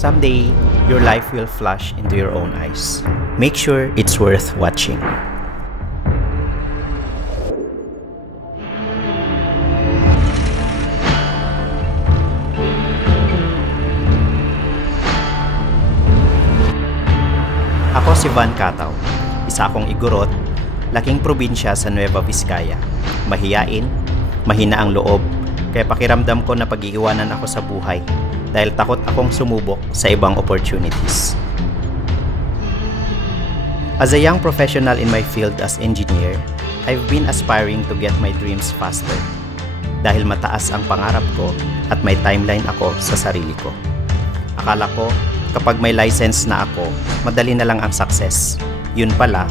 Someday, your life will flash into your own eyes. Make sure it's worth watching. Ako si Van Cataw, isa akong igorot, laking probinsya sa Nueva Vizcaya. Mahiyain, mahina ang loob, kaya pakiramdam ko na pag-iiwanan ako sa buhay dahil takot akong sumubok sa ibang opportunities. As a young professional in my field as engineer, I've been aspiring to get my dreams faster dahil mataas ang pangarap ko at may timeline ako sa sarili ko. Akala ko, kapag may license na ako, madali na lang ang success. Yun pala,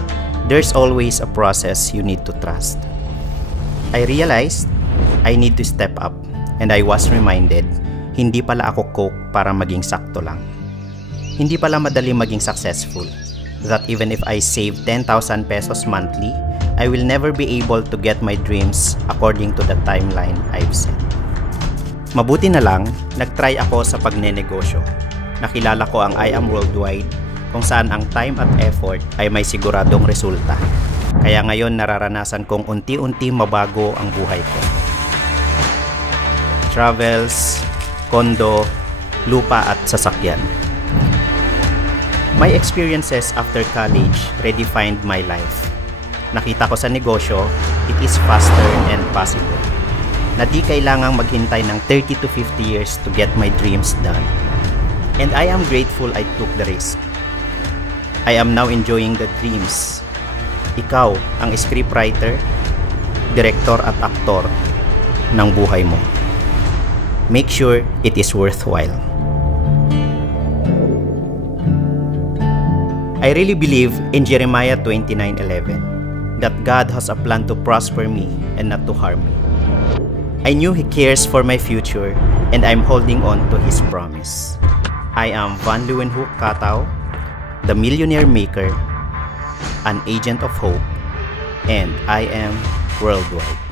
there's always a process you need to trust. I realized I need to step up and I was reminded, hindi pala ako coke para maging sakto lang. Hindi pala madali maging successful. That even if I save 10,000 pesos monthly, I will never be able to get my dreams according to the timeline I've set. Mabuti na lang, nagtry ako sa pagnenegosyo. Nakilala ko ang I Am Worldwide kung saan ang time at effort ay may siguradong resulta. Kaya ngayon nararanasan kong unti-unti mabago ang buhay ko. Travels, kondo, lupa at sasakyan. My experiences after college redefined my life. Nakita ko sa negosyo, it is faster and possible. Na di kailangang maghintay ng 30 to 50 years to get my dreams done. And I am grateful I took the risk. I am now enjoying the dreams. Ikaw ang scriptwriter, director at aktor ng buhay mo. Make sure it is worthwhile. I really believe in Jeremiah 29:11 that God has a plan to prosper me and not to harm me. I knew He cares for my future and I'm holding on to His promise. I am Van Leeuwenhoek Cataw, the Millionaire Maker, an agent of hope, and I am worldwide.